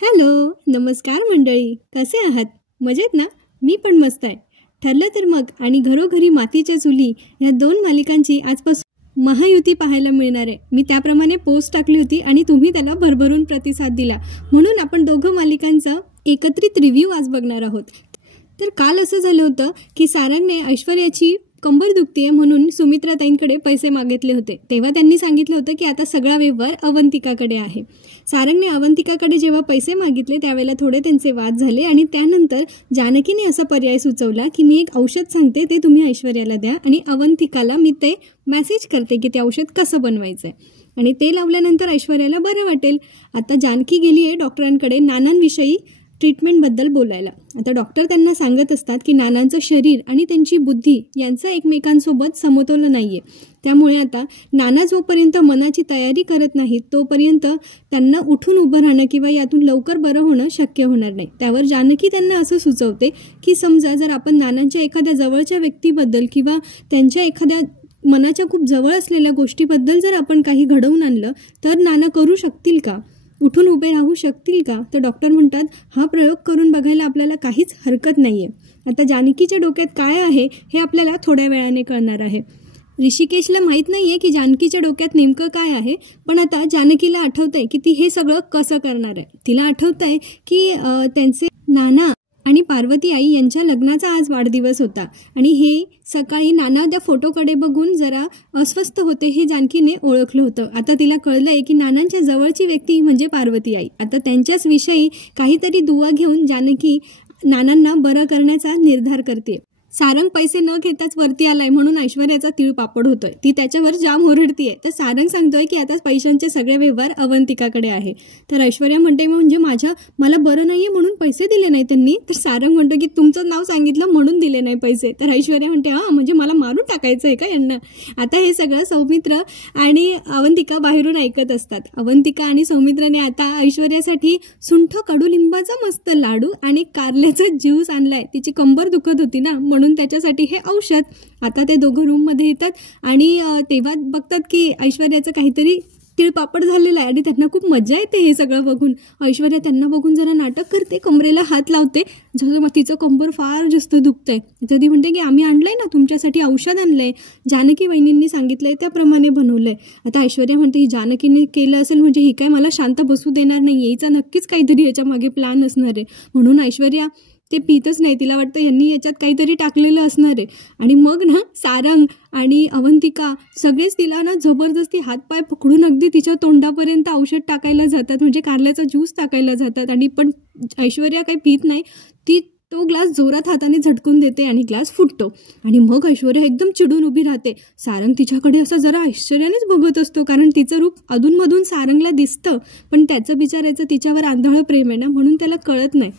Hello, नमस्कार मंडळी. कसे आहात? मजेत ना? मी पण मस्त आहे. ठरलं तर मग आणि घरोघरी मातीच्या चुली या 2 मालिकांची आजपासून महायुती पाहायला मिळणार आहे. मी त्याप्रमाणे पोस्ट टाकली होती आणि तुम्ही त्याला भरभरून प्रतिसाद दिला. म्हणून आपण दोघं मालिकांचा एकत्रित रिव्ह्यू आज बघणार आहोत. तर काल असं झालं होतं की सारंगने ऐश्वर्याची कंबर दुखतीये म्हणून सुमित्राताईंकडे पैसे मागितले होते. तेव्हा त्यांनी सांगितलं होतं की आता सगळा व्यवहार अवंतिकाकडे आहे. सारंगने अवंतिकाकडे जेव्हा पैसे मागितले त्यावेळेला थोडे त्यांचे वाद झाले आणि त्यानंतर जानकीने असा पर्याय सुचवला की मी एक औषध सांगते, ते तुम्ही ऐश्वर्याला द्या आणि अवंतिकाला मी ते मेसेज करते की ते औषध कसं बनवायचं आहे आणि ते लावल्यानंतर ऐश्वर्याला बरं वाटेल. आता जानकी गेली आहे डॉक्टरांकडे नानांविषयी ट्रीटमेंटबद्दल बोलायला. आता डॉक्टर त्यांना सांगत असतात की नानांचं शरीर आणि त्यांची बुद्धी यांचं एकमेकांसोबत समतोल नाही आहे. त्यामुळे आता नाना जोपर्यंत मनाची तयारी करत नाहीत तोपर्यंत त्यांना उठून उभं राहणं किंवा यातून लवकर बरं होणं शक्य होणार नाही. त्यावर जानकी त्यांना असं सुचवते की समजा जर आपण नानांच्या एखाद्या जवळच्या व्यक्तीबद्दल किंवा त्यांच्या एखाद्या मनाच्या खूप जवळ असलेल्या गोष्टीबद्दल जर आपण काही घडवून आणलं तर नाना करू शकतील का, उठून उभे राहू शकतील का? तर डॉक्टर म्हणतात हा प्रयोग करून बघायला आपल्याला काहीच हरकत नाही आहे. आता जानकीच्या डोक्यात काय आहे हे आपल्याला थोड्या वेळाने कळणार आहे. ऋषिकेशला माहीत नाही आहे की जानकीच्या डोक्यात नेमकं काय आहे, पण आता जानकीला आठवतं आहे की ती हे सगळं कसं करणार आहे. तिला आठवतं आहे की त्यांचे नाना आणि पार्वती आई यांच्या लग्नाचा आज वाढदिवस होता आणि हे सकाळी नाना त्या फोटोकडे बघून जरा अस्वस्थ होते हे जानकीने ओळखलं होतं. आता तिला कळलंय की नानांच्या जवळची व्यक्ती म्हणजे पार्वती आई. आता त्यांच्याच विषयी काहीतरी दुवा घेऊन जानकी नानांना बरं करण्याचा निर्धार करते. सारंग पैसे न घेताच वरती आलाय म्हणून ऐश्वर्याचा तिळपापड होतोय. ती त्याच्यावर जाम ओरडतीये. तर सारंग सांगतोय की आता पैशांचे सगळे व्यवहार अवंतिकाकडे आहे. तर ऐश्वर्या म्हणते म्हणजे मला बरं नाहीये म्हणून पैसे दिले नाही त्यांनी. तर सारंग म्हणतो की तुमचं नाव सांगितलं म्हणून दिले नाही पैसे. तर ऐश्वर्या म्हणते म्हणजे मला मारून टाकायचं आहे का यांना. आता हे सगळं सौमित्र आणि अवंतिका बाहेरून ऐकत असतात. अवंतिका आणि सौमित्राने आता ऐश्वर्यासाठी सुंठ कडुलिंबाचा मस्त लाडू आणि कारल्याचा ज्यूस आणलाय. तिची कंबर दुखत होती ना म्हणून त्याच्यासाठी हे औषध. आता ते दोघं रूममध्ये येतात आणि तेव्हा बघतात की ऐश्वर्याचं काहीतरी तिळपापड झालेलं आहे आणि त्यांना खूप मजा येते हे सगळं बघून. ऐश्वर्या त्यांना बघून जरा नाटक करते, कमरेला हात लावते, जसं तिचं कंबर फार जास्त दुखतंय. तर ती म्हणते की आम्ही आणलंय ना तुमच्यासाठी औषध आणलंय, जानकी वहिनींनी सांगितलंय त्याप्रमाणे बनवलंय. आता ऐश्वर्या म्हणते ही जानकीने केलं असेल म्हणजे ही काय मला शांत बसू देणार नाही, याचा नक्कीच काहीतरी याच्या मागे प्लॅन असणार आहे. म्हणून ऐश्वर्या ते पितच नाही. तिला वाटतं यांनी याच्यात काहीतरी टाकलेलं असणार आहे. आणि मग ना सारंग आणि अवंतिका सगळेच तिला ना जबरदस्ती हातपाय पकडून अगदी तिच्या तोंडापर्यंत औषध टाकायला जातात, म्हणजे कारल्याचा ज्यूस टाकायला जातात. आणि पण ऐश्वर्या काही पित नाही. ती तो ग्लास जोरात हाताने झटकून देते आणि ग्लास फुटतो. आणि मग ऐश्वर्या एकदम चिडून उभी राहते. सारंग तिच्याकडे असं जरा आश्चर्यानेच बघत असतो, कारण तिचं रूप अधूनमधून सारंगला दिसतं, पण त्याचं बिचारायचं तिच्यावर आंधळं प्रेम आहे ना म्हणून त्याला कळत नाही.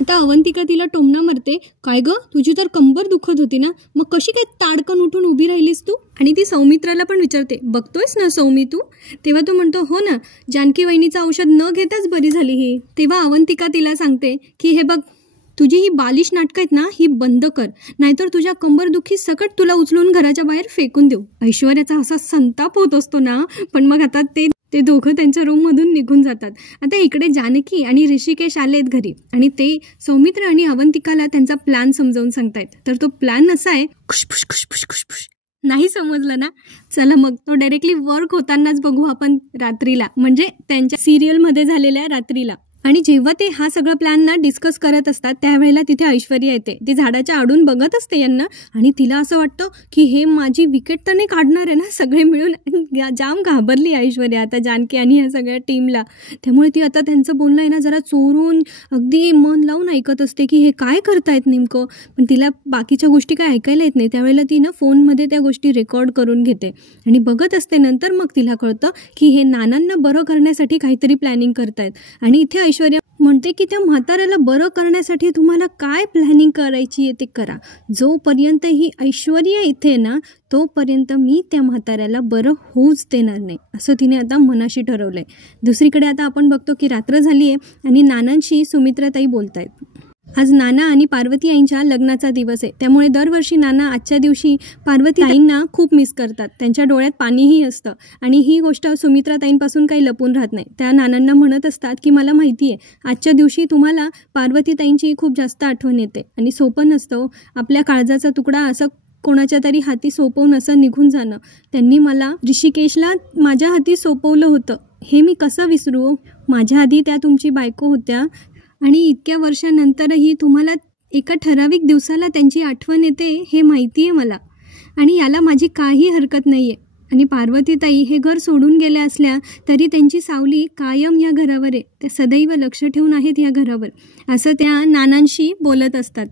आता अवंतिका तिला टोमणा मारते, काय ग तुझी तर कंबर दुखत होती ना, मग कशी काय ताडकन उठून उभी राहिलीस तू? आणि ती सौमित्राला पण विचारते, बघतोयस ना सौमी तू? तेव्हा तो म्हणतो हो ना, जानकी वहिनीचं औषध न घेताच बरी झाली ही. तेव्हा अवंतिका तिला सांगते की हे बघ तुझी ही बालिश नाटकं आहेत ना ही बंद कर, नाहीतर तुझ्या कंबरदुखी सकट तुला उचलून घराच्या बाहेर फेकून देऊ. ऐश्वर्याचा असा संताप होत असतो ना, पण मग आता ते दोघं त्यांच्या रूममधून निघून जातात. आता इकडे जानकी आणि ऋषिकेश आलेत घरी आणि ते सौमित्र आणि अवंतिकाला त्यांचा प्लॅन समजावून सांगतायत. तर तो प्लॅन असा आहे, खुशफुश खुशफुश खुशफुश. नाही समजलं ना? चला मग तो डायरेक्टली वर्क होतानाच बघू आपण रात्रीला, म्हणजे त्यांच्या सिरियलमध्ये झालेल्या रात्रीला. आणि जेव्हा ते हा सगळं प्लॅन ना डिस्कस करत असतात त्यावेळेला तिथे ऐश्वर्या येते. ती झाडाच्या आडून बघत असते यांना आणि तिला असं वाटतं की हे माझी विकेट तर नाही काढणार आहे ना सगळे मिळून. जाम घाबरली ऐश्वर्या आता जानकी आणि ह्या सगळ्या टीमला. त्यामुळे ती आता त्यांचं बोलणं आहे ना जरा चोरून अगदी मन लावून ऐकत असते की हे काय करतायत नेमकं. पण तिला बाकीच्या गोष्टी काय ऐकायला येत नाही. त्यावेळेला ती ना फोनमध्ये त्या गोष्टी रेकॉर्ड करून घेते आणि बघत असते. नंतर मग तिला कळतं की हे नानांना बरं करण्यासाठी काहीतरी प्लॅनिंग करतायत. आणि इथे ऐश्वर्या म्हणते की त्या म्हाताऱ्याला बरं करण्यासाठी तुम्हाला काय प्लॅनिंग करायची आहे ते करा. जोपर्यंत ही ऐश्वर्या इथे ना तोपर्यंत मी त्या म्हाताऱ्याला बरं होऊच देणार नाही, असं तिने आता मनाशी ठरवलंय. दुसरीकडे आता आपण बघतो की रात्र झाली आहे आणि नानांशी सुमित्राताई बोलतायत. आज नाना आणि पार्वती आईंच्या लग्नाचा दिवस आहे, त्यामुळे दरवर्षी नाना आजच्या दिवशी पार्वती आईंना खूप मिस करतात. त्यांच्या डोळ्यात पाणीही असतं आणि ही गोष्ट सुमित्राताईंपासून काही लपून राहत नाही. त्या नानांना म्हणत असतात की मला माहिती आहे आजच्या दिवशी तुम्हाला पार्वतीताईंची खूप जास्त आठवण येते आणि सोपं नसतं आपल्या काळजाचा तुकडा असं कोणाच्या तरी हाती सोपवून असं निघून जाणं. त्यांनी मला ऋषिकेशला माझ्या हाती सोपवलं होतं, हे मी कसं विसरू. माझ्या आधी त्या तुमची बायको होत्या आणि इतक्या वर्षानंतरही तुम्हाला एका ठराविक दिवसाला त्यांची आठवण येते हे माहिती आहे मला आणि याला माझी काही हरकत नाही आहे. आणि पार्वतीताई हे घर सोडून गेल्या असल्या तरी त्यांची सावली कायम या घरावर आहे, त्या सदैव लक्ष ठेवून आहेत या घरावर, असं त्या नानांशी बोलत असतात.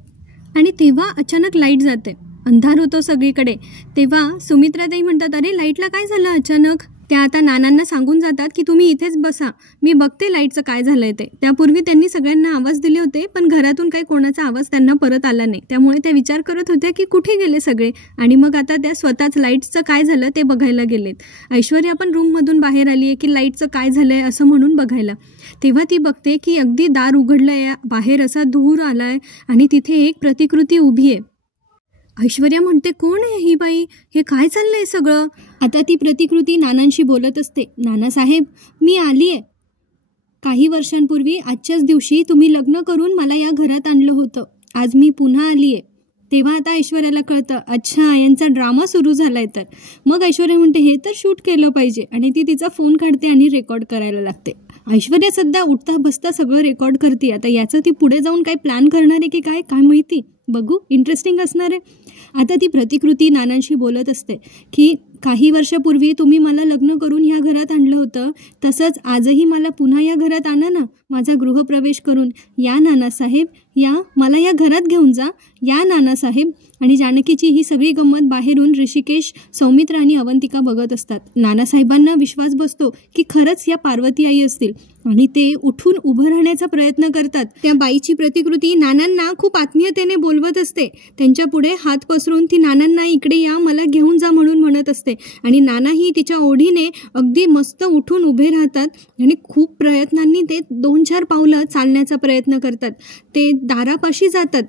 आणि तेव्हा अचानक लाईट जाते, अंधार होतो सगळीकडे. तेव्हा सुमित्राताई म्हणतात, अरे लाईटला काय झालं अचानक. त्या आता नानांना सांगून जातात की तुम्ही इथेच बसा, मी बघते लाईटचं काय झालं आहे ते. त्यापूर्वी त्यांनी सगळ्यांना आवाज दिले होते पण घरातून काही कोणाचा आवाज त्यांना परत आला नाही, त्यामुळे त्या विचार करत होत्या की कुठे गेले सगळे. आणि मग आता त्या स्वतःच लाईटचं काय झालं ते बघायला गेलेत. ऐश्वर्या पण रूममधून बाहेर आली आहे की लाईटचं काय झालं आहे असं म्हणून बघायला. तेव्हा ती बघते की अगदी दार उघडलं आहे, बाहेर असा धूर आला आहे आणि तिथे एक प्रतिकृती उभी आहे. ऐश्वर्या म्हणते, कोण आहे ही बाई, हे काय चाललंय सगळं. आता ती प्रतिकृती नानांशी बोलत असते. नानासाहेब, मी आली आहे. काही वर्षांपूर्वी आजच्याच दिवशी तुम्ही लग्न करून मला या घरात आणलं होतं, आज मी पुन्हा आली आहे. तेव्हा आता ऐश्वर्याला कळतं, अच्छा यांचा ड्रामा सुरू झालाय. तर मग ऐश्वर्या म्हणते, हे तर शूट केलं पाहिजे आणि ती तिचा फोन काढते आणि रेकॉर्ड करायला लागते. ऐश्वर्या सध्या उठता बसता सगळं रेकॉर्ड करते. आता याचं ती पुढे जाऊन काय प्लॅन करणार आहे की काय माहिती, बघू, इंटरेस्टिंग असणार आहे. आता ती प्रतिकृती नानांशी बोलत असते की काही वर्षापूर्वी तुम्ही मला लग्न करून ह्या घरात आणलं होतं, तसंच आजही मला पुन्हा या घरात आणा ना, माझा गृहप्रवेश करून. या नानासाहेब, या, मला या घरात घेऊन जा, या नानासाहेब. आणि जानकीची ही सगळी गंमत बाहेरून ऋषिकेश, सौमित्र आणि अवंतिका बघत असतात. नानासाहेबांना विश्वास बसतो की खरंच या पार्वती आई असतील आणि ते उठून उभं राहण्याचा प्रयत्न करतात. त्या बाईची प्रतिकृती नानांना खूप आत्मीयतेने बोलवत असते. त्यांच्या पुढे हात पसरून ती नानांना इकडे या, मला घेऊन जा म्हणून म्हणत असते. आणि नानाही तिच्या ओढीने अगदी मस्त उठून उभे राहतात आणि खूप प्रयत्नांनी ते 2-4 पावलं चालण्याचा प्रयत्न करतात. ते दारापाशी जातात.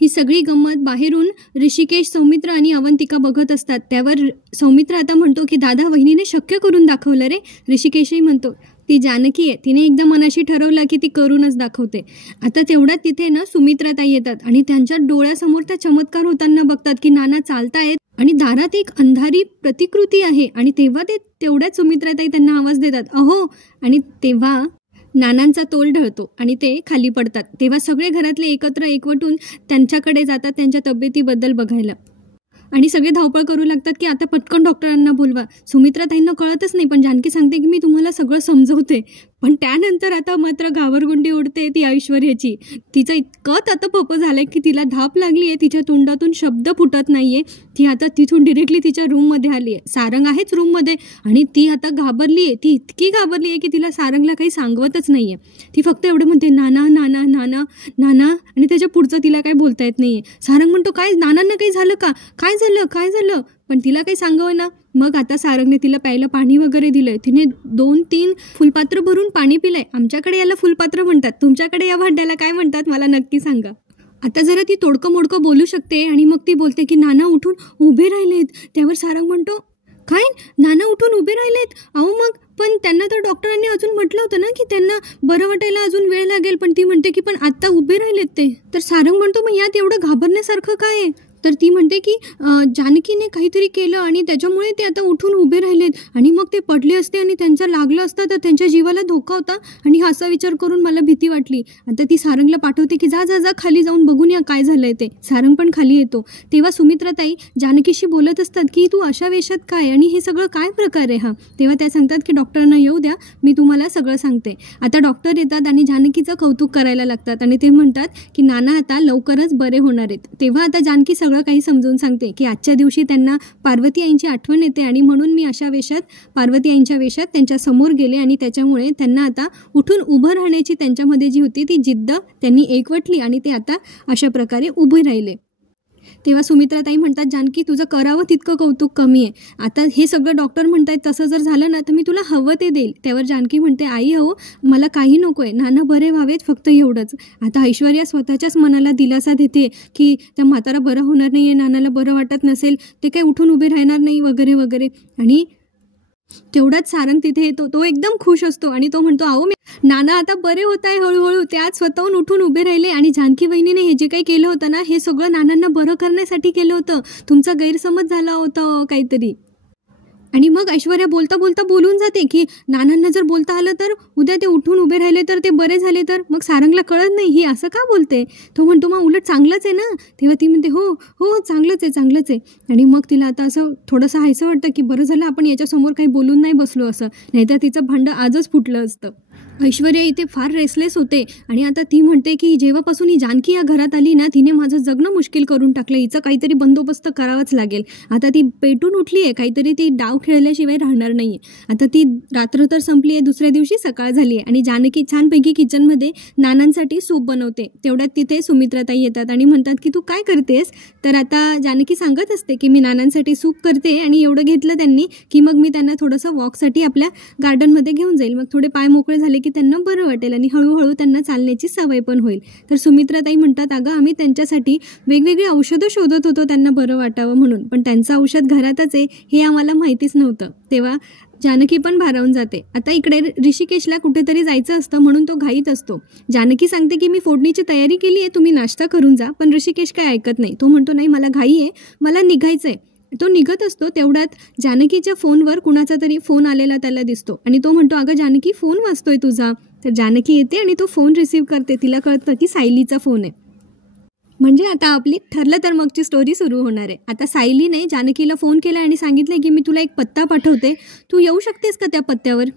ही सगळी गंमत बाहेरून ऋषिकेश, सौमित्र आणि अवंतिका बघत असतात. त्यावर सौमित्र आता म्हणतो की दादा, वहिनीने शक्य करून दाखवलं रे. ऋषिकेशही म्हणतो, ती जानकी आहे, तिने एकदा मनाशी ठरवलं की ती करूनच दाखवते. आता तेवढ्यात तिथे ना सुमित्राताई येतात आणि त्यांच्या डोळ्यासमोर त्या चमत्कार होताना बघतात की नाना चालतायत आणि दारात एक अंधारी प्रतिकृती आहे. आणि तेव्हा तेवढ्याच सुमित्राताई त्यांना आवाज देतात, अहो. आणि तेव्हा नानांचा तोल ढळतो आणि ते खाली पडतात. तेव्हा सगळे घरातले एकवटून त्यांच्याकडे जातात त्यांच्या तब्येतीबद्दल बघायला आणि सगळे धावपळ करू लागतात की आता पटकन डॉक्टरांना बोलवा. सुमित्राताईंना कळतच नाही पण जानकी सांगते की मी तुम्हाला सगळं समजवते. पण त्यानंतर आता मात्र घाबरगुंडी उडते ती ऐश्वर्याची. तिचं इतकं ततपप झालंय की तिला धाप लागली आहे, तिच्या तोंडातून शब्द फुटत नाहीये. ती आता तिथून डिरेक्टली तिच्या रूममध्ये आली आहे. सारंग आहेच रूममध्ये आणि ती आता घाबरली आहे. ती इतकी घाबरली आहे की तिला सारंगला काही सांगवतच नाहीये. ती फक्त एवढं म्हणते, नाना नाना नाना नाना, आणि त्याच्या पुढचं तिला काही बोलता येत नाहीये. सारंग म्हणतो, काय नानांना काही झालं का, काय झालं. पण तिला काही सांगावं ना. मग आता सारंगने तिला प्यायला पाणी वगैरे दिलंय. तिने 2-3 फुलपात्र भरून पाणी पिलंय. आमच्याकडे याला फुलपात्र म्हणतात, तुमच्याकडे या भांड्याला काय म्हणतात मला नक्की सांगा. आता जरा ती तोडकं मोडकं बोलू शकते आणि मग ती बोलते की नाना उठून उभे राहिलेत. त्यावर सारंग म्हणतो, काय, नाना उठून उभे राहिलेत? अहो मग पण त्यांना तर डॉक्टरांनी अजून म्हटलं होतं ना की त्यांना बरं वाटायला अजून वेळ लागेल. पण ती म्हणते की पण आता उभे राहिलेत ते. तर सारंग म्हणतो, मग यात एवढं घाबरण्यासारखं काय आहे? तर ती म्हणते की जानकीने काहीतरी केलं आणि त्याच्यामुळे ते आता उठून उभे राहिलेत. आणि मग ते पडले असते आणि त्यांचं लागलं असतं तर त्यांच्या जीवाला धोका होता आणि असा विचार करून मला भीती वाटली. आता ती सारंगला पाठवते की जा खाली जाऊन बघून या काय झालंय ते. सारंग पण खाली येतो. तेव्हा सुमित्राताई जानकीशी बोलत असतात की तू अशा वेशात काय आणि हे सगळं काय प्रकार आहे हा. तेव्हा त्या सांगतात की डॉक्टरांना येऊ द्या, मी तुम्हाला सगळं सांगते. आता डॉक्टर येतात आणि जानकीचं कौतुक करायला लागतात आणि ते म्हणतात की नाना आता लवकरच बरे होणार आहेत. तेव्हा आता जानकी सगळं काही समजून सांगते की आजच्या दिवशी त्यांना पार्वती आईंची आठवण येते आणि म्हणून मी अशा वेशात, पार्वती आईंच्या वेशात त्यांच्या समोर गेले आणि त्याच्यामुळे त्यांना आता उठून उभं राहण्याची त्यांच्यामध्ये जी होती ती जिद्द त्यांनी एकवटली आणि ते आता अशा प्रकारे उभे राहिले. तेव्हा सुमित्राताई म्हणतात, जानकी तुझं करावं तितकं कौतुक कमी आहे. आता हे सगळं डॉक्टर म्हणतायत तसं जर झालं ना तर मी तुला हवं ते देईल. त्यावर जानकी म्हणते, आई हो मला काही नको आहे, नाना बरे व्हावेत फक्त एवढंच. आता ऐश्वर्या स्वतःच्याच मनाला दिलासा देते की त्या म्हातारा बरं होणार नाही आहे, नानाला बरं वाटत नसेल, ते काही उठून उभे राहणार नाही वगैरे वगैरे. आणि तेवढाच सारंग तिथे येतो. तो एकदम खुश असतो आणि तो म्हणतो, अहो नाना आता बरे होत आहे हळूहळू. ते आज स्वतःहून उठून उभे राहिले आणि जानकी वहिनीने हे जे काही केलं होतं ना हे सगळं नानांना बरं करण्यासाठी केलं होतं. तुमचा गैरसमज झाला होता काहीतरी. आणि मग ऐश्वर्या बोलता बोलता बोलून जाते की नानांना जर बोलता आलं तर, उद्या ते उठून उभे राहिले तर, ते बरे झाले तर. मग सारंगला कळत नाही ही असं का बोलते. तो म्हणतो मग उलट चांगलंच आहे ना. तेव्हा ती म्हणते हो हो चांगलंच आहे चांगलंच आहे. आणि मग तिला आता असं थोडंसं हायसं वाटतं की बरं झालं आपण याच्यासमोर काही बोलून नाही बसलो असं, नाहीतर तिचं भांडं आजच फुटलं असतं. ऐश्वर्या इथे फार रेसलेस होते आणि आता ती म्हणते की जेव्हापासून ही जानकी या घरात आली ना तिने माझं जगणं मुश्किल करून टाकलं. हिचं काहीतरी बंदोबस्त करावाच लागेल. आता ती पेटून उठली आहे, काहीतरी ती डाव खेळल्याशिवाय राहणार नाही आहे. आता ती रात्र तर संपली आहे, दुसऱ्या दिवशी सकाळ झाली आहे आणि जानकी छानपैकी किचनमध्ये नानांसाठी सूप बनवते. तेवढ्यात तिथे सुमित्राताई येतात आणि म्हणतात की तू काय करतेस. तर आता जानकी सांगत असते की मी नानांसाठी सूप करते आणि एवढं घेतलं त्यांनी की मग मी त्यांना थोडंसं वॉकसाठी आपल्या गार्डनमध्ये घेऊन जाईल. मग थोडे पाय मोकळे झाले की त्यांना बरं वाटेल आणि हळूहळू त्यांना चालण्याची सवय पण होईल. तर सुमित्राताई म्हणतात, अगं आम्ही त्यांच्यासाठी वेगवेगळी औषधं शोधत होतो त्यांना बरं वाटावं म्हणून, पण त्यांचं औषध घरातच आहे हे आम्हाला माहितीच नव्हतं. तेव्हा जानकी पण भारावून जाते. आता इकडे ऋषिकेशला कुठेतरी जायचं असतं म्हणून तो घाईत असतो. जानकी सांगते की मी फोडणीची तयारी केली आहे, तुम्ही नाश्ता करून जा. पण ऋषिकेश काय ऐकत नाही. तो म्हणतो नाही मला घाई आहे, मला निघायचं आहे. तो निघत असतो. तेवढ्यात जानकीच्या फोनवर कुणाचा तरी फोन आलेला त्याला दिसतो आणि तो म्हणतो, अगं जानकी फोन वाजतोय तुझा. तर जानकी येते आणि तो फोन रिसीव्ह करते. तिला कळतं की सायलीचा फोन आहे. म्हणजे आता आपली ठरलं तर मगची स्टोरी सुरू होणार आहे. आता सायलीने जानकीला फोन केला आणि सांगितलं की मी तुला एक पत्ता पाठवते, तू येऊ शकतेस का त्या पत्त्यावर.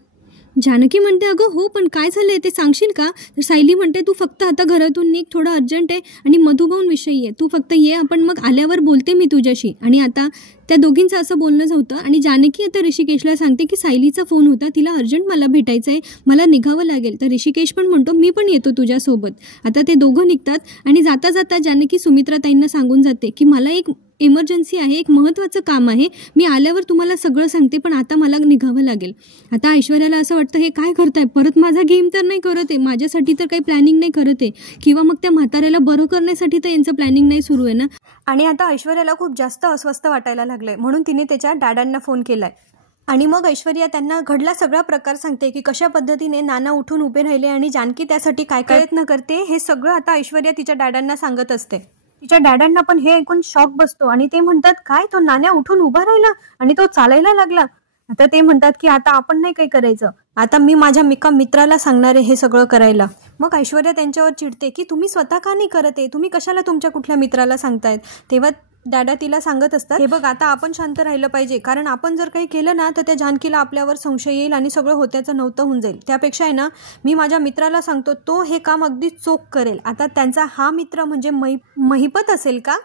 जानकी म्हणते, अगं हो पण काय झालंय ते सांगशील का. तर सायली म्हणते, तू फक्त आता घरातून निघ, थोडं अर्जंट आहे आणि मधुभाऊन विषयी आहे, तू फक्त ये, आपण मग आल्यावर बोलते मी तुझ्याशी. आणि आता त्या दोघींचं असं बोलणं होतं आणि जानकी आता ऋषिकेशला सांगते की सायलीचा फोन होता, तिला अर्जंट मला भेटायचं आहे, मला निघावं लागेल. तर ऋषिकेश पण म्हणतो मी पण येतो तुझ्यासोबत. आता ते दोघं निघतात आणि जाता जाता जानकी सुमित्राताईंना सांगून जाते की मला एक इमर्जन्सी आहे, एक महत्त्वाचं काम आहे, मी आल्यावर तुम्हाला सगळं सांगते, पण आता मला निघावं लागेल. आता ऐश्वर्याला असं वाटतं हे काय करताय, परत माझा गेम तर नाही करत आहे, माझ्यासाठी तर काही प्लॅनिंग नाही करत आहे, किंवा मग त्या म्हाताऱ्याला बरं करण्यासाठी तर यांचं प्लॅनिंग नाही सुरू आहे ना. आणि आता ऐश्वर्याला खूप जास्त अस्वस्थ वाटायला लागलंय म्हणून तिने त्याच्या डॅडांना फोन केलाय. आणि मग ऐश्वर्या त्यांना घडला सगळा प्रकार सांगते की कशा पद्धतीने नाना उठून उभे राहिले आणि जानकी त्यासाठी काय प्रयत्न करते हे सगळं आता ऐश्वर्या तिच्या डॅडांना सांगत असते. तिच्या डॅडांना पण हे ऐकून शॉक बसतो आणि ते म्हणतात, काय तो नाण्या उठून उभा राहिला आणि तो चालायला लागला. आता ते म्हणतात की आता आपण नाही काही करायचं, आता मी माझ्या मित्राला सांगणार आहे हे सगळं करायला. मग ऐश्वर्या त्यांच्यावर चिडते की तुम्ही स्वतः का नाही करत आहे, तुम्ही कशाला तुमच्या कुठल्या मित्राला सांगतायत. तेव्हा डॅडा तिला सांगत असतात, हे बघ आता आपण शांत राहिलं पाहिजे, कारण आपण जर काही केलं ना तर त्या जानकीला आपल्यावर संशय येईल आणि सगळं होत्याचं नव्हतं होऊन जाईल. त्यापेक्षा आहे ना मी माझ्या मित्राला सांगतो, तो हे काम अगदी चोख करेल. आता त्यांचा हा मित्र म्हणजे महिपत असेल का,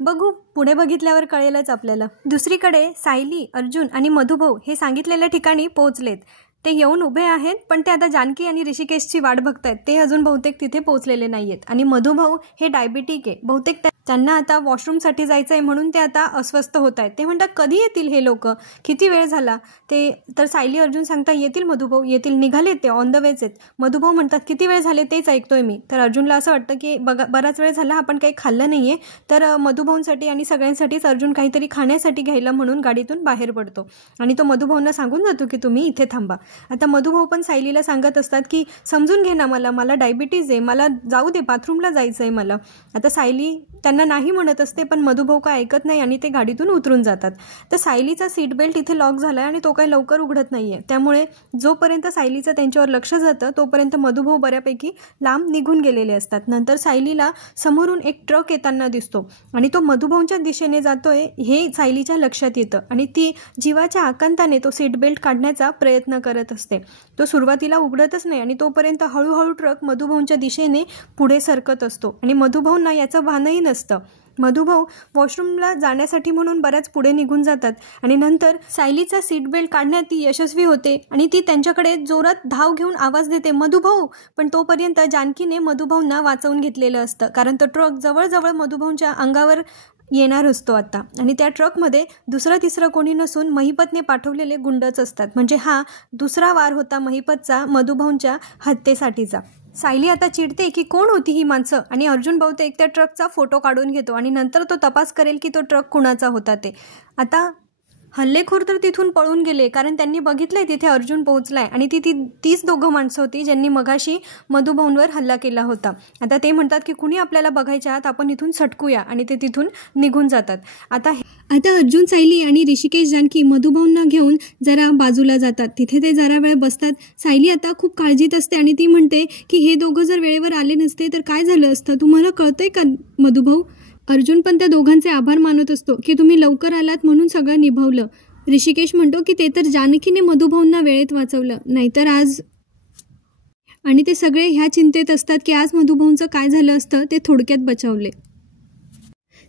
बघू पुढे बघितल्यावर कळेलच आपल्याला. दुसरीकडे सायली, अर्जुन आणि मधुभाऊ हे सांगितलेल्या ठिकाणी पोहोचलेत. ते येऊन उभे आहेत, पण ते आता जानकी आणि ऋषिकेशची वाट बघतायत. ते अजून बहुतेक तिथे पोहोचलेले नाहीयेत. आणि मधुभाऊ हे डायबिटिक आहे, बहुतेक त्यांना आता वॉशरूमसाठी जायचं आहे म्हणून ते आता अस्वस्थ होत आहेत. ते म्हणतात कधी येतील हे लोक, किती वेळ झाला. ते तर सायली अर्जुन सांगता येतील मधुभाऊ, येतील, निघालेत ते, ऑन द वेच आहेत. मधुभाऊ म्हणतात किती वेळ झाले तेच ऐकतोय मी. तर अर्जुनला असं वाटतं की बराच वेळ झाला आपण काही खाल्लं नाहीये. तर मधुभाऊंसाठी आणि सगळ्यांसाठीच अर्जुन काहीतरी खाण्यासाठी घ्यायला म्हणून गाडीतून बाहेर पडतो आणि तो मधुभाऊंना सांगून जातो की तुम्ही इथे थांबा. आता मधुभाऊ पण सायलीला सांगत असतात की समजून घे ना, मला डायबिटीज आहे, मला जाऊ दे, बाथरूमला जायचं आहे मला. आता सायली त्यांना नाही म्हणत असते, पण मधुभाऊ काय ऐकत नाही आणि ते गाडीतून उतरून जातात. तर सायलीचा सीट बेल्ट इथे लॉक झाला आणि तो काही लवकर उघडत नाहीये. त्यामुळे जोपर्यंत सायलीचं त्यांच्यावर लक्ष जातं तोपर्यंत मधुभाऊ बऱ्यापैकी लांब निघून गेलेले असतात. नंतर सायलीला समोरून एक ट्रक येताना दिसतो आणि तो मधुभाऊंच्या दिशेने जातोय हे सायलीच्या लक्षात येतं आणि ती जीवाच्या आकांताने तो सीट बेल्ट काढण्याचा प्रयत्न करत असते. तो सुरुवातीला उघडतच नाही आणि तोपर्यंत हळूहळू ट्रक मधुभाऊंच्या दिशेने पुढे सरकत असतो आणि मधुभाऊंना याचं भानही नसतं. मधुभाऊ वॉशरूमला जाण्यासाठी म्हणून बऱ्याच पुढे निघून जातात आणि नंतर सायलीचा सीट बेल्ट काढण्यात ती यशस्वी होते आणि ती त्यांच्याकडे जोरात धाव घेऊन आवाज देते, मधुभाऊ. पण तोपर्यंत जानकीने मधुभाऊंना वाचवून घेतलेलं असतं, कारण तो ट्रक जवळजवळ मधुभाऊंच्या अंगावर येणार असतो आता, आणि त्या ट्रकमध्ये दुसरं तिसरं कोणी नसून महिपतने पाठवलेले गुंडच असतात. म्हणजे हा दुसरा वार होता महिपतचा मधुभाऊंच्या हत्येसाठीचा. सायली आता चिडते की कोण होती ही माणसं, आणि अर्जुन बहुतेक त्या ट्रकचा फोटो काढून घेतो आणि नंतर तो तपास करेल की तो ट्रक कुणाचा होता ते. आता हल्लेखोर तर तिथून पळून गेले, कारण त्यांनी बघितलंय तिथे अर्जुन पोहोचलाय आणि तीच दोघं माणसं होती ज्यांनी मगाशी मधुभाऊंवर हल्ला केला होता. आता ते म्हणतात की कुणी आपल्याला बघायच्या आत आपण इथून सटकूया, आणि ते तिथून निघून जातात. आता अर्जुन, सायली आणि ऋषिकेश जानकी मधुभाऊंना घेऊन जरा बाजूला जातात. तिथे ते जरा वेळ बसतात. सायली आता खूप काळजीत असते आणि ती म्हणते की हे दोघं जर वेळेवर आले नसते तर काय झालं असतं, तुम्हाला कळतंय का मधुभाऊ? अर्जुन पण त्या दोघांचे आभार मानत असतो की तुम्ही लवकर आलात म्हणून सगळं निभावलं. ऋषिकेश म्हणतो की ते तर जानकीने मधुभाऊंना वेळेत वाचवलं, नाहीतर आज. आणि ते सगळे ह्या चिंतेत असतात की आज मधुभाऊंचं काय झालं असतं ते थोडक्यात बचावले.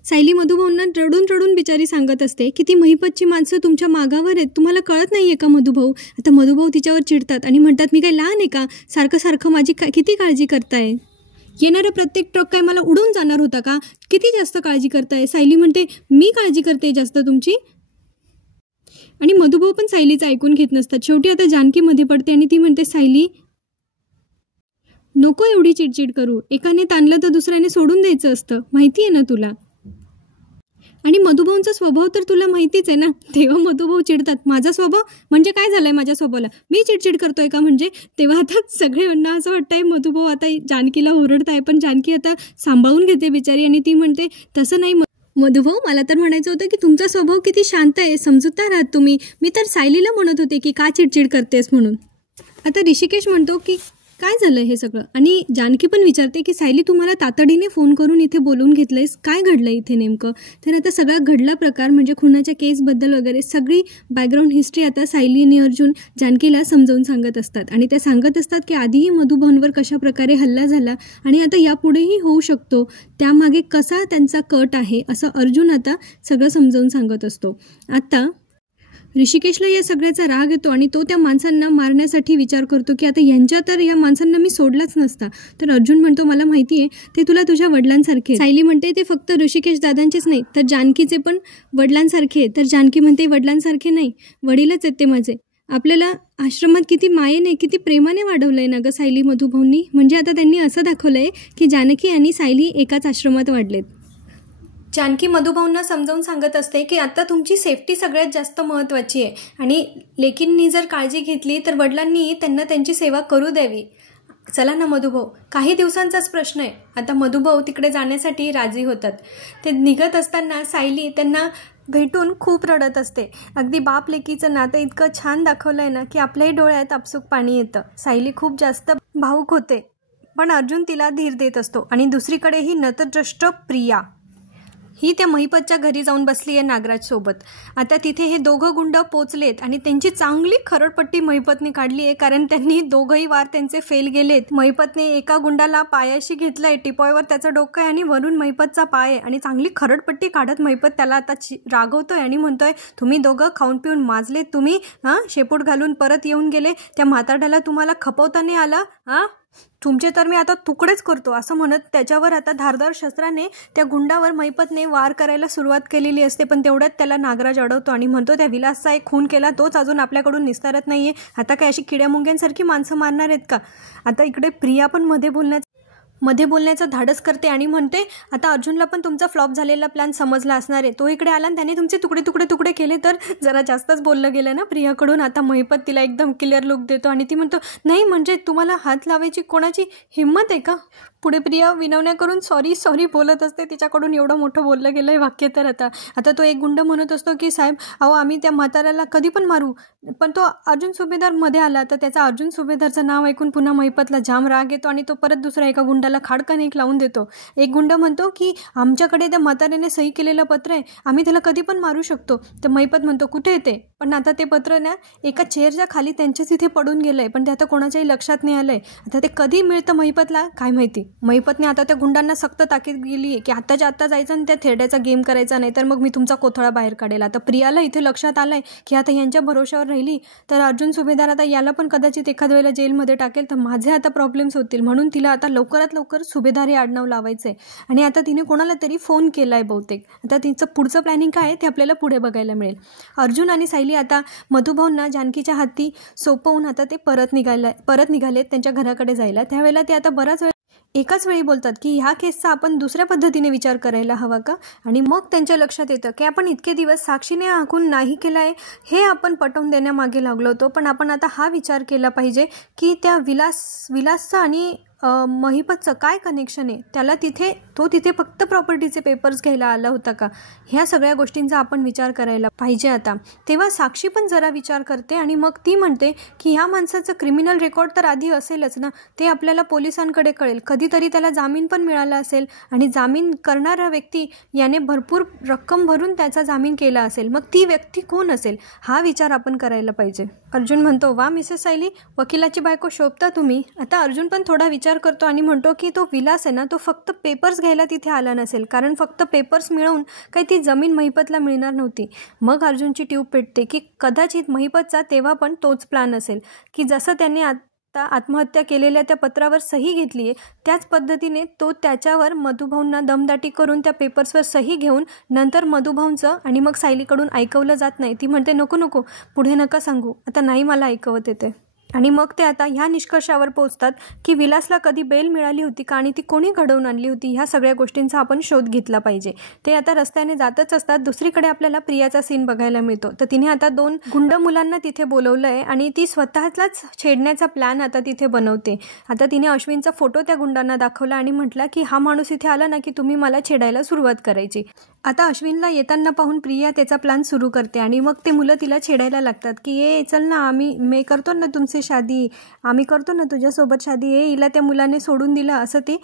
सायली मधुभाऊंना रडून रडून बिचारी सांगत असते की ती महिपतची माणसं तुमच्या मागावर आहेत, तुम्हाला कळत नाही आहे का मधुभाऊ? आता मधुभाऊ तिच्यावर चिडतात आणि म्हणतात मी काही लहान आहे का, सारखं सारखं माझी किती काळजी करताय? येणारा प्रत्येक ट्रक काय मला उडून जाणार होता का? किती जास्त काळजी करताय? सायली म्हणते मी काळजी करते जास्त तुमची? आणि मधुभाऊ पण सायलीचं ऐकून घेत नसतात. शेवटी आता जानकी मध्ये पडते आणि ती म्हणते सायली नको एवढी चिडचिड करू, एकाने ताणलं तर दुसऱ्याने सोडून द्यायचं असतं, माहिती आहे ना तुला? आणि मधुभाऊंचा स्वभाव तर तुला माहितीच आहे ना. तेव्हा मधुभाऊ चिडतात, माझा स्वभाव म्हणजे काय झालंय माझ्या स्वभावाला, मी चिडचिड करतोय का म्हणजे? तेव्हा आता सगळ्यांना असं वाटतंय मधुभाऊ आता जानकीला ओरडताय, पण जानकी आता सांभाळून घेते बिचारी आणि ती म्हणते तसं नाही मधुभाऊ, मला तर म्हणायचं होतं की तुमचा स्वभाव किती शांत आहे, समजूतदार आहात तुम्ही. मी तर सायलीला म्हणत होते की का चिडचिड करतेस म्हणून. आता ऋषिकेश म्हणतो की काय झालं हे सगळं, आणि जानकी पण विचारते की सायली तुम्हाला तातडीने फोन करून इथे बोलवून घेतलंयस, काय घडलं इथे नेमकं? तर आता सगळा घडला प्रकार म्हणजे खुनाच्या केसबद्दल वगैरे सगळी बॅकग्राऊंड हिस्ट्री आता सायली आणि अर्जुन जानकीला समजावून सांगत असतात. आणि त्या सांगत असतात की आधीही मधुभाऊंवर कशा प्रकारे हल्ला झाला आणि आता यापुढेही होऊ शकतो, त्यामागे कसा त्यांचा कट आहे असं अर्जुन आता सगळं समजावून सांगत असतो. आता ऋषिकेशला या सगळ्याचा राग येतो आणि तो त्या माणसांना मारण्यासाठी विचार करतो की आता या माणसांना मी सोडलाच नसता. तर अर्जुन म्हणतो मला माहिती आहे ते तुला तुझ्या वडिलांसारखे. सायली म्हणते ते फक्त ऋषिकेश दादांचेच नाही तर जानकीचे पण वडिलांसारखे. तर जानकी म्हणते वडिलांसारखे नाही, वडीलच आहेत ते माझे. आपल्याला आश्रमात किती मायेने किती प्रेमाने वाढवलंय ना ग सायली मधुभाऊंनी. म्हणजे आता त्यांनी असं दाखवलंय की जानकी आणि सायली एकाच आश्रमात वाढलेत. जानकी मधुभाऊंना समजावून सांगत असते की आता तुमची सेफ्टी सगळ्यात जास्त महत्त्वाची आहे आणि लेकींनी जर काळजी घेतली तर वडिलांनी त्यांना त्यांची सेवा करू द्यावी. चला ना मधुभाऊ, काही दिवसांचाच प्रश्न आहे. आता मधुभाऊ तिकडे जाण्यासाठी राजी होतात. ते निघत असताना सायली त्यांना भेटून खूप रडत असते. अगदी बाप लेकीचं नातं इतकं छान दाखवलं आहे ना की आपल्याही डोळ्यात आपसूक पाणी येतं. सायली खूप जास्त भावूक होते, पण अर्जुन तिला धीर देत असतो. आणि दुसरीकडे ही नतद्रष्ट प्रिया ही त्या महिपतच्या घरी जाऊन बसली आहे नागराजसोबत. आता तिथे हे दोघं गुंड पोचलेत आणि त्यांची चांगली खरडपट्टी महिपतने काढली आहे, कारण त्यांनी दोघंही वार त्यांचे फेल गेलेत. महिपतने एका गुंडाला पायाशी घेतलंय, टिपॉयवर त्याचं डोकं आहे आणि वरून महिपतचा पाय आहे, आणि चांगली खरडपट्टी काढत महिपत त्याला आता रागवतोय आणि म्हणतोय तुम्ही दोघं खाऊन पिऊन माजलेत, तुम्ही शेपूट घालून परत येऊन गेले, त्या म्हातारड्याला तुम्हाला खपवता नाही आला, तुमचे तर मी आता तुकडेच करतो असं म्हणत त्याच्यावर आता धारदार शस्त्राने त्या गुंडावर महिपतने वार करायला सुरुवात केलेली असते. पण तेवढ्यात त्याला नागराज अडवतो आणि म्हणतो त्या विलासचा एक खून केला तोच अजून आपल्याकडून निस्तारत नाहीये, आता काय अशी किड्यामुंग्यांसारखी माणसं मारणार आहेत का? आता इकडे प्रिया पण मध्ये बोलण्याचं धाडस करते आणि म्हणते आता अर्जुनला पण तुमचा फ्लॉप झालेला प्लॅन समजला असणार आहे, तो इकडे आला आणि त्याने तुमचे तुकडे तुकडे तुकडे केले. तर जरा जास्तच बोललं गेलं ना प्रियाकडून. आता महिपत तिला एकदम क्लिअर लुक देतो आणि ती म्हणतो नाही म्हणजे तुम्हाला हात लावायची कोणाची हिंमत आहे का? पुढे प्रिया विनवण्या करून सॉरी बोलत असते. तिच्याकडून एवढं मोठं बोललं गेलं आहे वाक्य. तर आता तो एक गुंड म्हणत असतो की साहेब अहो आम्ही त्या म्हाताऱ्याला कधी पण मारू, पण तो अर्जुन सुभेदार मध्ये आला. तर त्याचा अर्जुन सुभेदारचं नाव ऐकून पुन्हा महिपतला जाम राग येतो आणि तो परत दुसऱ्या एका गुंडाला खाडकन एक लावून देतो. एक गुंड म्हणतो की आमच्याकडे त्या म्हाताऱ्याने सही केलेलं पत्र आहे, आम्ही त्याला कधी पण मारू शकतो. तर महिपत म्हणतो कुठे येते, पण आता ते पत्र ना एका चेअरच्या खाली त्यांच्याच इथे पडून गेलंय, पण ते आता कोणाच्याही लक्षात नाही आलंय. आता ते कधी मिळतं महिपतला काय माहिती. महिपतने आता त्या गुंडांना सक्त ताकीद केली आहे की आत्ताच्या आत्ता जायचं आणि त्या थेरड्याचा गेम करायचा, नाही तर मग मी तुमचा कोथळा बाहेर काढेल. आता प्रियाला इथे लक्षात आलंय की आता यांच्या भरोशावर राहिली तर अर्जुन सुभेदार आता याला पण कदाचित एखाद्या वेळेला जेलमध्ये टाकेल, तर माझे आता प्रॉब्लेम्स होतील. म्हणून तिला आता लवकरात लवकर सुभेदार हे आडनाव लावायचं आहे आणि आता तिने कोणाला तरी फोन केला आहे बहुतेक. आता तिचं पुढचं प्लॅनिंग काय आहे ते आपल्याला पुढे बघायला मिळेल. अर्जुन आणि सायली आता मधुभाऊंना जानकीच्या हाती सोपवून आता ते परत निघालेत त्यांच्या घराकडे जायला. त्यावेळेला ते आता बराच वेळ एकाच वेळी बोलतात की ह्या केसचा आपण दुसऱ्या पद्धतीने विचार करायला हवा का. आणि मग त्यांच्या लक्षात येतं की आपण इतके दिवस साक्षीने हाकून नाही केला आहे हे आपण पटवून देण्यामागे लागलो होतो, पण आपण आता हा विचार केला पाहिजे की त्या विलासचं आणि महिपतचं काय कनेक्शन आहे. तो तिथे फक्त प्रॉपर्टीचे पेपर्स घ्यायला आला होता का, ह्या सगळ्या गोष्टींचा आपण विचार करायला पाहिजे आता. तेव्हा साक्षी पण जरा विचार करते आणि मग ती म्हणते की ह्या माणसाचं क्रिमिनल रेकॉर्ड तर आधी असेलच ना, ते आपल्याला पोलिसांकडे कळेल, कधीतरी त्याला जामीन पण मिळाला असेल आणि जामीन करणारा व्यक्ती याने भरपूर रक्कम भरून त्याचा जामीन केला असेल, मग ती व्यक्ती कोण असेल हा विचार आपण करायला पाहिजे. अर्जुन म्हणतो, वा मिसेस सायली, वकिलाची बायको शोभता तुम्ही. आता अर्जुन पण थोडा विचार करतो आणि म्हणतो की तो विलास आहे ना, तो फक्त पेपर्स घ्यायला तिथे आला नसेल, कारण फक्त पेपर्स मिळवून काही ती जमीन महिपतला मिळणार नव्हती. मग अर्जुनची ट्यूब पेटते की कदाचित महिपतचा तेव्हा पण तोच प्लॅन असेल की जसं त्यांनी आता आत्महत्या केलेल्या त्या पत्रावर सही घेतली आहे त्याच पद्धतीने तो त्याच्यावर मधुभाऊंना दमदाटी करून त्या पेपर्सवर सही घेऊन नंतर मधुभाऊंचं आणि मग सायलीकडून ऐकवलं जात नाही. ती म्हणते नको पुढे नका सांगू, आता नाही मला ऐकवत येते. आणि मग ते आता ह्या निष्कर्षावर पोहोचतात की विलासला कधी बेल मिळाली होती का आणि ती कोणी घडवून आणली होती, ह्या सगळ्या गोष्टींचा आपण शोध घेतला पाहिजे. ते आता रस्त्याने जातच असतात. दुसरीकडे आपल्याला प्रियाचा सीन बघायला मिळतो. तर तिने आता 2 गुंड मुलांना तिथे बोलवलं आहे आणि ती स्वतःलाच छेडण्याचा प्लॅन आता तिथे बनवते. आता तिने अश्विनचा फोटो त्या गुंडांना दाखवला आणि म्हटला की हा माणूस इथे आला ना की तुम्ही मला छेडायला सुरुवात करायची. आता अश्विनला येताना पाहून प्रिया त्याचा प्लॅन सुरू करते आणि मग ते मुलं तिला छेडायला लागतात की ए चल ना, मी करतो ना तुमचे शादी, आम्ही करतो ना तुझ्यासोबत शादी, हिला त्या मुलाने सोडून दिलं, असं ते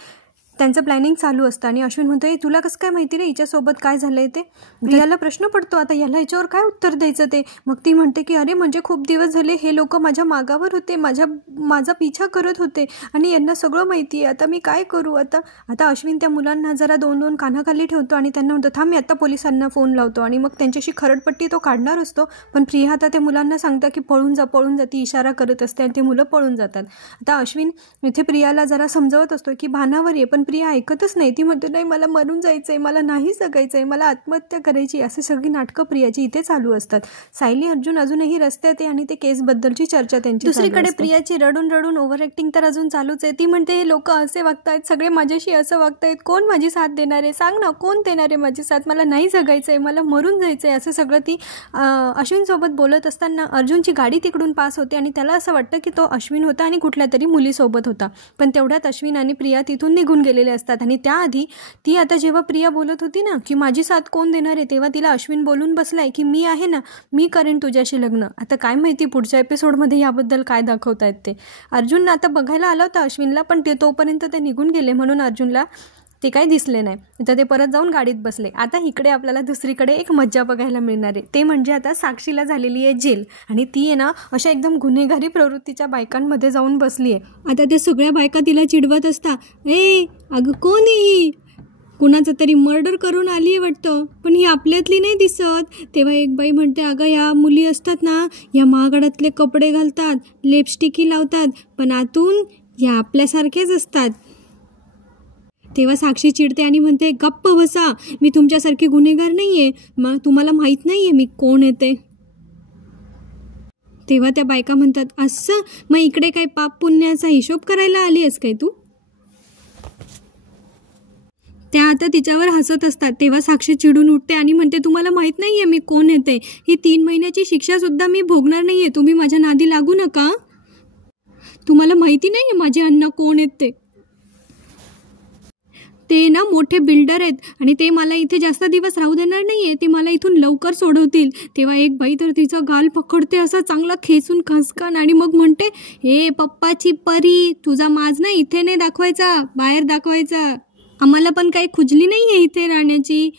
त्यांचं प्लॅनिंग चालू असतं. आणि अश्विन म्हणतो, तुला कसं काय माहिती रे हिच्यासोबत काय झालंय ते. प्रियाला प्रश्न पडतो आता याला याच्यावर काय उत्तर द्यायचं ते. मग ती म्हणते की अरे म्हणजे खूप दिवस झाले हे लोक माझ्या मागावर होते, माझा पिछा करत होते आणि यांना सगळं माहिती आहे, आता मी काय करू. आता अश्विन त्या मुलांना जरा 2 कानाखाली ठेवतो आणि त्यांना म्हणतो थांब मी आता पोलिसांना फोन लावतो आणि मग त्यांच्याशी खरडपट्टी तो काढणार असतो. पण प्रिया आता त्या मुलांना सांगता की पळून जा, ती इशारा करत असते आणि ते मुलं पळून जातात. आता अश्विन इथे प्रियाला जरा समजवत असतो की भानावर ये, पण प्रिया ऐकतच नाही. ती म्हणते नाही मला मरून जायचंय, मला नाही जगायचंय, मला आत्महत्या करायची. असे सगळी नाटकं प्रियाची इथे चालू असतात. सायली अर्जुन अजूनही रस्त्यात आहे आणि ते केसबद्दलची चर्चा त्यांची. दुसरीकडे प्रियाची रडून ओव्हर ॲक्टिंग तर अजून चालूच आहे. ती म्हणते हे लोक असे वागतायत, सगळे माझ्याशी असं वागतायत, कोण माझी साथ देणार आहे, सांग ना कोण देणार आहे माझी साथ, मला नाही जगायचंय, मला मरून जायचंय. असं सगळं ती अश्विनसोबत बोलत असताना अर्जुनची गाडी तिकडून पास होते आणि त्याला असं वाटतं की तो अश्विन होता आणि कुठल्या तरी मुलीसोबत होता. पण तेवढ्यात अश्विन आणि प्रिया तिथून निघून गेलेले असतात. आणि त्याआधी ती आता जेव्हा प्रिया बोलत होती ना की माझी साथ कोण देणार आहे, तेव्हा तिला अश्विन बोलून बसलाय की मी आहे ना, मी करेन तुझ्याशी लग्न. आता काय माहिती पुढच्या एपिसोडमध्ये याबद्दल काय दाखवतायत ते. अर्जुन आता बघायला आला होता अश्विनला, पण तोपर्यंत ते निघून गेले म्हणून अर्जुनला ते काही दिसले नाही. तर ते परत जाऊन गाडीत बसले. आता इकडे आपल्याला दुसरीकडे एक मज्जा बघायला मिळणार आहे. ते म्हणजे आता साक्षीला झालेली आहे जेल आणि ती आहे ना अशा एकदम गुन्हेगारी प्रवृत्तीच्या बायकांमध्ये जाऊन बसली आहे. आता त्या सगळ्या बायका तिला चिडवत असता, अगं कोण ही, कुणाचं तरी मर्डर करून आली आहे वाटतं, पण ही आपल्यातली नाही दिसत. तेव्हा एक बाई म्हणते, अगं या मुली असतात ना या महागड्यातले कपडे घालतात, लिपस्टिकही लावतात, पण आतून या आपल्यासारखेच असतात. तेव्हा साक्षी चिडते आणि म्हणते, गप्प बसा, मी तुमच्यासारखी गुन्हेगार नाही आहे, मग तुम्हाला माहीत नाही आहे मी कोण येते. तेव्हा त्या बायका म्हणतात, असं मग इकडे काय पाप पुण्याचा हिशोब करायला आली आहेस काय तू. त्या आता तिच्यावर हसत असतात. तेव्हा साक्षी चिडून उठते आणि म्हणते, तुम्हाला माहीत नाही आहे मी कोण येते, ही 3 महिन्याची शिक्षासुद्धा मी भोगणार नाही आहे, तुम्ही माझ्या नादी लागू नका. तुम्हाला माहिती नाही आहे माझे अण्णा कोण येते, ते ना मोठे बिल्डर आहेत आणि ते मला इथे जास्त दिवस राहू देणार नाही आहे, ते मला इथून लवकर सोडवतील. तेव्हा एक बाई तर तिचा गाल पकडते असा चांगला खेचून खसकान आणि मग म्हणते, हे पप्पाची परी, तुझा माज ना इथे नाही दाखवायचा, बाहेर दाखवायचा. आम्हाला पण काही खुजली नाही आहे इथे राहण्याची,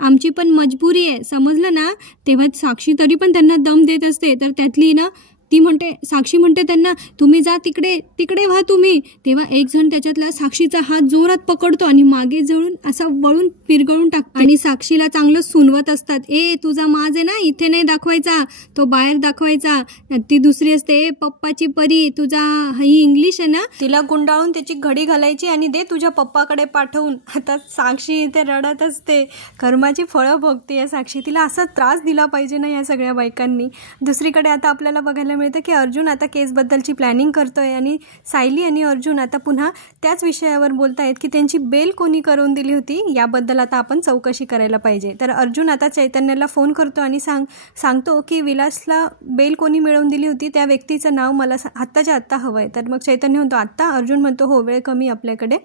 आमची पण मजबुरी आहे, समजलं ना. तेव्हा साक्षी तरी पण त्यांना दम देत असते. तर त्यातली ना ती म्हणते, साक्षी म्हणते त्यांना, तुम्ही जा तिकडे, तिकडे व्हा तुम्ही. तेव्हा एक जण त्याच्यातला साक्षीचा हात जोरात पकडतो आणि मागे जळून असा वळून पिरगळून टाकतो आणि साक्षीला चांगलं सुनवत असतात. तुझा माज आहे ना, इथे नाही दाखवायचा, तो बाहेर दाखवायचा. ती दुसरी असते, पप्पाची परी, तुझा ही इंग्लिश आहे ना, तिला गुंडाळून त्याची घडी घालायची आणि दे तुझ्या पप्पाकडे पाठवून. आता साक्षी इथे रडत असते, कर्माची फळं भोगते साक्षी. तिला असा त्रास दिला पाहिजे ना या सगळ्या बायकांनी. दुसरीकडे आता आपल्याला बघायला मिळतं की अर्जुन आता केसबद्दलची प्लॅनिंग करतोय आणि सायली आणि अर्जुन आता पुन्हा त्याच विषयावर बोलतायत की त्यांची बेल कोणी करून दिली होती याबद्दल आता आपण चौकशी करायला पाहिजे. तर अर्जुन आता चैतन्याला फोन करतो आणि सांगतो की विलासला बेल कोणी मिळवून दिली होती त्या व्यक्तीचं नाव मला आत्ताच्या आत्ता हवं आहे. तर मग चैतन्य म्हणतो आत्ता. अर्जुन म्हणतो हो, वेळ कमी आपल्याकडे.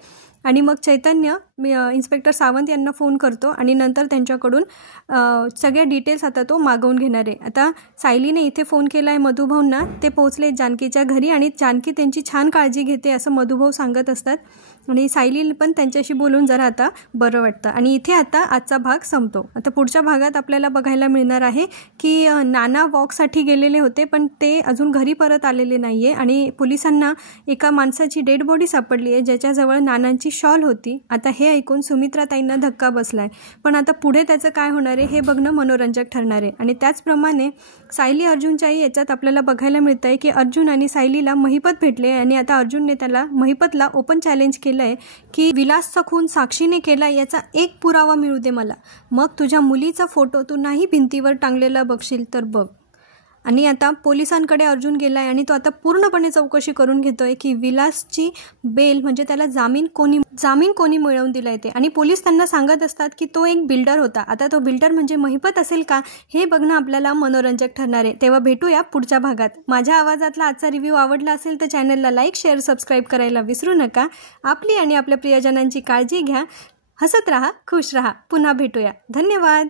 आणि मग चैतन्य इन्स्पेक्टर सावंत यांना फोन करतो आणि नंतर त्यांच्याकडून सगळ्या डिटेल्स आता तो मागवून घेणार आहे. आता सायलीने इथे फोन केला आहे मधुभाऊंना. ते पोहोचले जानकीच्या घरी आणि जानकी त्यांची छान काळजी घेते असं मधुभाऊ सांगत असतात आणि सायली पण त्यांच्याशी बोलून जरा आता बरं वाटतं. आणि इथे आता आजचा भाग संपतो. आता पुढच्या भागात आपल्याला बघायला मिळणार आहे की नाना वॉकसाठी गेलेले होते पण ते अजून घरी परत आलेले नाही आहे आणि पोलिसांना एका माणसाची डेड बॉडी सापडली आहे ज्याच्याजवळ नानांची शॉल होती. आता हे ऐकून सुमित्राताईंना धक्का बसलाय. पण आता पुढे त्याचं काय होणार आहे हे बघणं मनोरंजक ठरणार आहे. आणि त्याचप्रमाणे सायली अर्जुनच्याही याच्यात आपल्याला बघायला मिळतं आहे की अर्जुन आणि सायलीला महिपत भेटले आणि आता अर्जुनने त्याला महिपतला ओपन चॅलेंज केलं आहे की विलासचा खून साक्षीने केला याचा एक पुरावा मिळू दे मला, मग तुझ्या मुलीचा फोटो तू नाही भिंतीवर टांगलेला बघशील तर बघ. आणि आता पोलिसांकडे अर्जुन गेला आहे आणि तो आता पूर्णपणे चौकशी करून घेतो आहे की विलासची बेल म्हणजे त्याला जामीन कोणी मिळवून दिला आहे ते. आणि पोलीस त्यांना सांगत असतात की तो एक बिल्डर होता. आता तो बिल्डर म्हणजे महिपत असेल का हे बघणं आपल्याला मनोरंजक ठरणार आहे. तेव्हा भेटूया पुढच्या भागात. माझ्या आवाजातला आजचा रिव्ह्यू आवडला असेल तर चॅनलला लाईक, शेअर, सबस्क्राईब करायला विसरू नका. आपली आणि आपल्या प्रियजनांची काळजी घ्या. हसत राहा, खुश राहा. पुन्हा भेटूया. धन्यवाद.